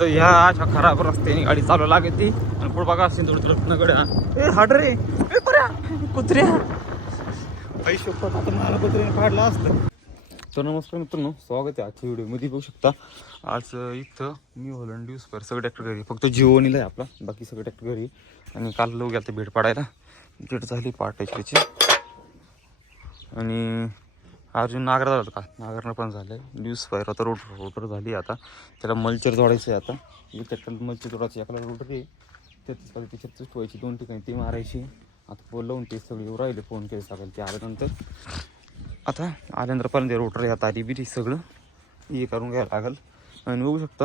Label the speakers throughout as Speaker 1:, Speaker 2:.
Speaker 1: तर ह्या अशा खराब रस्त्याने गाडी चालू लागते आणि पुढे बघा सिंदूर रत्नगड्या. ए हाड रे ए पर्या कुत्र्या. पैसे मला कुत्र्याने फाडला असतं. तर नमस्कार मित्रांनो स्वागत आहे आजच्या व्हिडिओमध्ये बघू शकता आज इथं मी होलंड न्यूज पर सगळे ट्रॅक्टर घरी. फक्त जिओनीला आहे आपला. बाकी सगळे ट्रॅक्टर घरी. आणि काल लोक गेलं भेट पाडायला. भेट झाली पाटायची आणि अर्जुन नागर झालं का? नागरनं पण झालं न्यूज फायर आता रोटर रोटर झाली आता. त्याला मल्चर जोडायचं आहे आता त्याच्यात मल्चर जोडायचं एकाला रोटर आहे त्याच त्याच्यात ठेवायची दोन ठिकाणी ती मारायची. आता फोन लावून ते सगळे येऊ राहिले फोन केले सगळं ते आल्यानंतर आता आल्यानंतर पर्यंत रोटर आहे आली बिरी सगळं. हे करून घ्यायला लागेल. आणि बघू शकता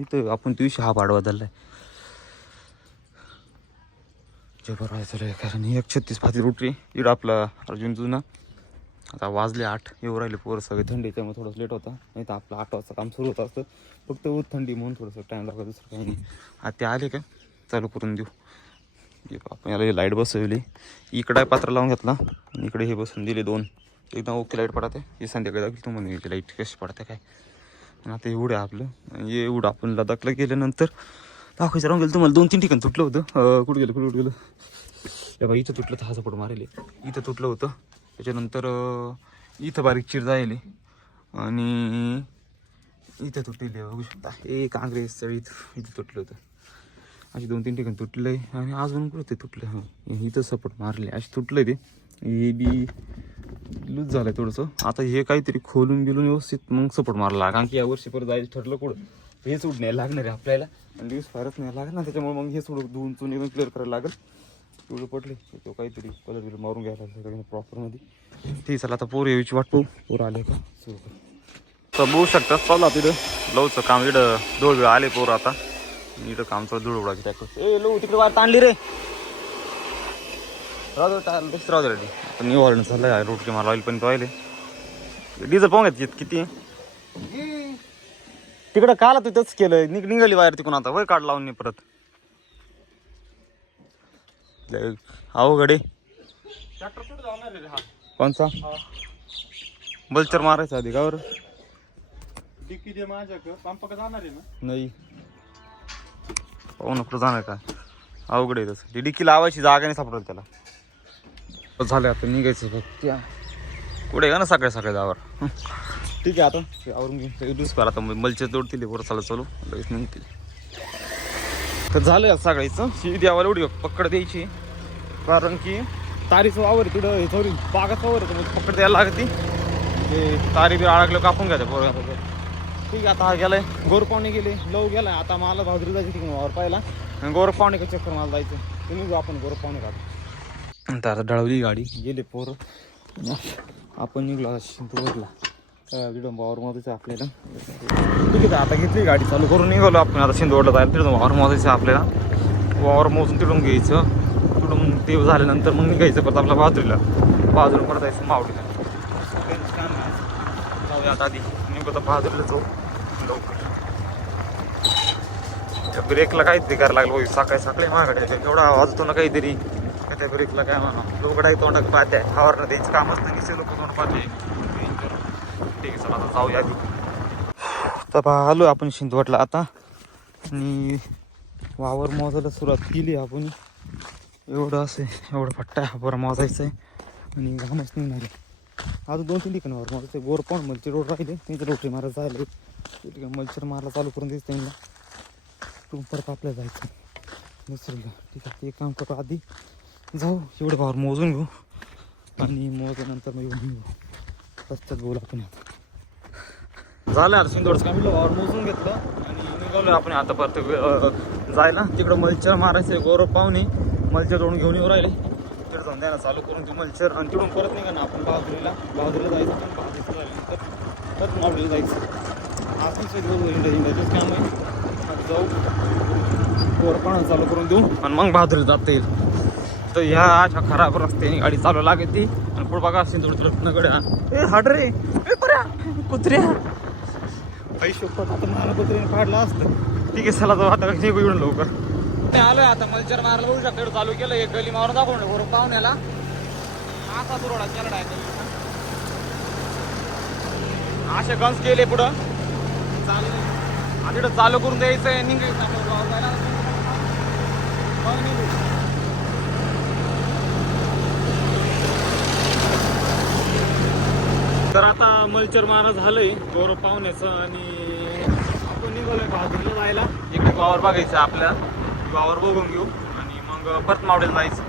Speaker 1: इथं आपण दिवशी हा पाडवा बदलला आहे जबर आहे कारण ही एक छत्तीस फाती रोटरी इकडं आपला अर्जुन जुना. आता वाजले आठ. येऊ राहिले पोरं सगळे. थंडी त्यामुळे थोडंसं लेट होता. नाही तर आपलं आठ वाजता काम सुरू होतं असतं. फक्त ऊत थंडी म्हणून थोडंसं टाईम लागत दुसरं काही नाही. आता ते आले का? चालू करून देऊ. आपण याला लाइट बसवली. इकडं पात्र लावून घेतला. आणि इकडे हे बसून दिले दोन. एकदम ओके लाइट पडते. हे संध्याकाळी दाखवली तुम्हाला याची लाइट कशी पडते काय. आणि आता एवढं आहे आपलं. एवढं आपण लदाखला गेल्यानंतर दाखवायचं राहून गेलं तुम्हाला. दोन तीन ठिकाणी तुटलं होतं. कुठं गेलं? कुठं कुठं गेलं? बाबा इथं तुटलं तर हा सपोर्ट मारेल इथं तुटलं होतं. त्याच्यानंतर इथं बारीक चिर जायले आणि इथं तुटलेली बघू शकता. हे काँग्रेस इथं इथं तुटलं होतं. असे दोन तीन ठिकाणी तुटलं आहे आणि अजून कुठं ते तुटलं हां. इथं सपोर्ट मारले असे तुटलं ते. हे बी लूज झालं थोडंसं. आता हे काहीतरी खोलून बिलून व्यवस्थित मग सपोर्ट मारला कारण की यावर्षी परत जायचं ठरलं कुठं. हेच उडण्याला लागणार आहे आपल्याला. आणि दिवस फारच नाही लागणार. त्याच्यामुळे मग हे सोडून धुवून चुन एकदम क्लिअर करायला लागेल. एवढं पडले तो काहीतरी कलर बिलर मारून घ्यायला सगळं प्रॉपरमध्ये ठीक चला आता पोर यायची वाट पाहू पोर आले का सुरू कर. तर बघू शकता चालला तिथं लवचं काम इकडं दोळ वेळ आले पोर आता. इथं काम चालू धूळ उडायची ट्रॅक्टर ए लो तिकडे वायर ताणली रे. राहू दे राहू दे रेडी आता न्यू हॉर्न झालं रोड मला ऑइल पण पाहिले डिझेल पाहून घेत किती? तिकडं काला तू तच केलं निघ निघाली वायर तिकडून आता. वय काढ लावून परत. अवघड. कोणचा? बलचर मारायचा आधी का बरं?
Speaker 2: डिक्की दे माझ्याकडं. पंप का जाणार आहे ना?
Speaker 1: नाही. कुठं जाणार का? अवघड आहे तसं. ती डिक्की लावायची जागा नाही सापडत त्याला. झालं आता निघायचं फक्त. कुठे का ना सकाळी सकाळी जावर? ठीक आहे आता. आवरून घेऊन कर आता मलचे जोडतील बरं चालू चालू. लगेच निघतील. तर झालं सकाळीचं. शिवी द्यावाला एवढी पकड द्यायची. कारण की तारीचं वावर आहे तिथं थोडी बागाचं वावर आहे तर पकड द्यायला लागते. ते तारी बी अडकलं कापून घ्यायचं पोरगा ठीक आहे आता हा गेलाय. गोरपावणे गेले लव गेलाय. आता मला भाजरी जायची तिकडून वावर पाहिला आणि गोरपावणे का चक्कर मला जायचं? तुम्ही आपण गोरपावणे काढू तर आता डळवली गाडी. गेले पोरं. आपण निघलो आता शिंतूरला तिथं वावर मोजायचं आपल्याला. ठीक आहे आता घेतली गाडी. चालू करून निघालो आपण. आता शिंदवडला जायला तिथून वावर मोजायचं आपल्याला. वावर मोजून तिकडून घ्यायचं. तिकडून ते झाल्यानंतर मग निघायचं परत आपल्या बाजरीला बाजूला परत जायचं मावडीला जाऊया आता आधी. मी आता बाजूला जाऊ. लवकर. त्या ब्रेकला काहीतरी करायला लागलं सकाळी सकाळी माझ्याकडे एवढा आवाज होतो ना काहीतरी. काय त्या ब्रेकला काय म्हणा. लोक डाय तोंड पाहते हवारनं द्यायचं कामच नाही की लोक तोंड पाहते ठीक आहे चला आता जाऊया आधी. तर पहा आलो आपण शिंदवटला आता. आणि वावर मोजायला सुरुवात केली आपण. एवढं असं आहे, एवढं फट्टा आहे वावर मोजायचं आहे. आणि घामच निघणार आहे अजून दोन तीन ठिकाणी वर मारायचं गोर पण मलची रोड राहिले. त्यांचं रोटरी मारायला जायला ते ठिकाणी मलचर चालू करून द्यायचं त्यांना तू परत आपल्याला जायचं दुसरीला. ठीक आहे ते काम करू. आधी जाऊ. एवढं भावर मोजून घेऊ. आणि मोजल्यानंतर मग येऊन घेऊ रस्त्यात बोलू आपण आता. झालं आता सिंदोडचं काम. म्हटलं वावर मोजून घेतलं. आणि निघालो आपण आता परत जायला. तिकडं मलचर मारायचं गौरव पाहुणे. मल्चर तोडून घेऊन येऊ राहिले. तिकडं जाऊन द्यायला चालू करून ते मल्चर. आणि तिकडून परत निघा ना आपण बहादुरीला बहादुरीला जायचं पण बहादुरीला झाल्यानंतर परत मावडीला जायचं. आज पण सगळं इंडियाचंच काम आहे. जाऊ. कोरपाणा चालू करून देऊ. आणि मग बहादुरी जाता येईल. तर ह्या अशा खराब रस्त्याने गाडी चालू लागते आणि पुढे बघा असेल थोडं रत्नगड्या ए हाड रे. ए पर्या कुत्र्या. पैसे मला कुत्र्याने काढला असतं. ठीक आहे चला जाऊ. आता निघू इकडून लवकर. ते आलोय आता मलचर मारायला बघू शकतो चालू केलं एक गली मारून दाखवून बरोबर पाहुण्याला. आता तुरडा केला आहे असे गन्स केले पुढं. चालू. आता इकडं चालू करून द्यायचं निघायचं आपल्याला मग निघू. तर आता मल्चर मारा झालंय गौरव पाहुण्याचं आणि आपण निघालोय बहादूरला जायला. इकडे पावर बघायचं आपल्या वावर बघून घेऊ. आणि मग परत मावडेल जायचं.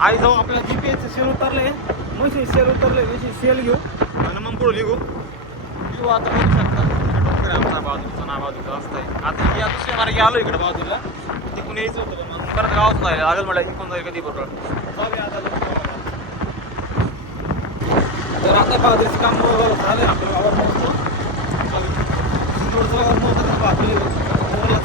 Speaker 1: आई जाऊ आपल्या जी पी जीपीएचं सेल उतरले म्हशी सेल उतरले म्हशी सेल घेऊ. आणि मग पुढे निघू. येऊ आता बघू शकता. डोंगर आहे आमचा बाजूचा नाव आहे आता या दुसऱ्या मार्गे आलो इकडे बाजूला. तिकून यायचं होतं मग? परत गावच नाही. लागेल म्हटलं इकून जाईल कधी बरोबर जाऊया आता तर आता बाजूचं काम झालं आपल्या गावात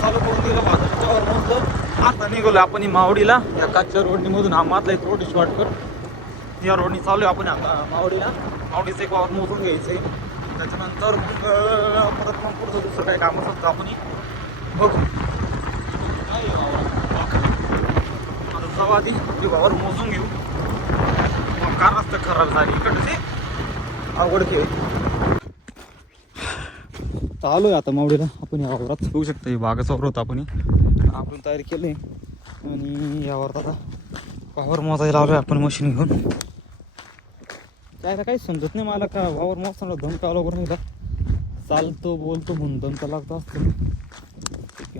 Speaker 1: चालू करून दिलं बहादूरच्या वर आता निघालो आपण ही मावडीला. या काचच्या रोडनी मधून हा मातला एक रोड शॉर्टकट या रोडनी चालू आहे आपण आता मावडीला. मावडीचं एक वावर मोजून घ्यायचंय. त्याच्यानंतर मग परत मग पुढचं दुसरं काही काम असत आपण बघू. काय आता जाऊ आधी आपली वावर मोजून घेऊ. मग कार रस्ता खराब झाली. इकडचे अवघड खेळ. आलोय आता मावडीला आपण या वावरात. बघू शकता हे बागाचा वावर होता आपण. आपण तयारी केली. आणि यावर आता वावर मोजायला आलोय आपण मशीन घेऊन. त्याला काही समजत नाही मला का वावर मोजताना दम का करून एकदा. चालतो बोलतो म्हणून तर लागतो असतो.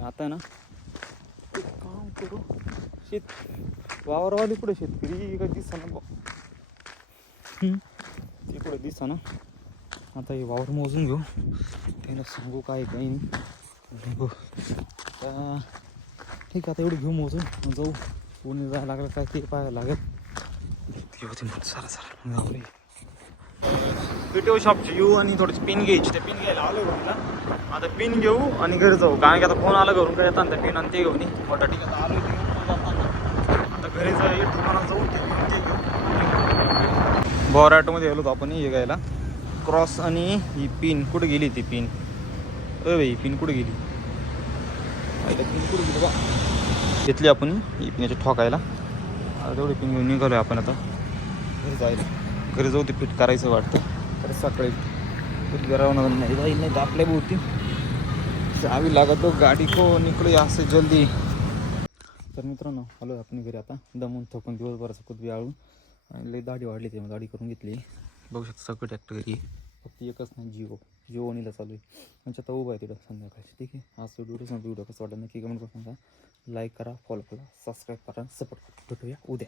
Speaker 1: आता ना काम करू. शेत वावरवाली कुठे शेतकरी का दिसना बा तिकडे दिसा ना आता हे वावर मोजून घेऊ. त्याला सांगू काय काही नाही. बघू. आता ठीक आहे आता एवढं घेऊ मोजून. जाऊ. कोणी जायला लागलं काय ते पाहायला लागेल. होती मग सारा सारा शॉपची येऊ आणि थोडीशी पिन घ्यायची. ते पिन घ्यायला आलो घरला आता पिन घेऊ आणि घरी जाऊ. कारण की आता फोन आला घरून काय येतात पिन आणि ते घेऊन. मोठा ठीक आता आलो. आता. घरी जाऊ ठिकाणा जाऊ ते घेऊ बोराटमध्ये गेलो होतो आपण हे घ्यायला. क्रॉस आणि ही पिन कुठे गेली ती पिन? अरे बाई पिन कुठे गेली? पिन कुठे गेली बा? घेतली आपण ही पिन याच्यात ठोकायला तेवढी पिन घेऊन निघालो आपण आता. घरी जायला. घरी जाऊ ते फिट करायचं वाटतं. तर सकाळी फिट करावं नाही जाईल नाही तर आपल्या भोवती. जावी लागतो गाडी को निकडे असं जल्दी. तर मित्रांनो आलो आपण घरी आता. दमून थकून दिवसभराचं कुठबी आळून आणि लई दाढी वाढली ते दाढी करून घेतली. बघू शकता सगळं ट्रॅक्टर घरी फक्त एकच नाही जिओ जिओनीला चालू आहे. म्हणजे आता उभं आहे तिथं संध्याकाळची ठीक आहे? आज व्हिडिओ सांगतो व्हिडिओ कसं वाटलं नक्की कमेंट करून सांगा. लाईक करा फॉलो करा सबस्क्राईब करा सपोर्ट करा. भेटूया उद्या.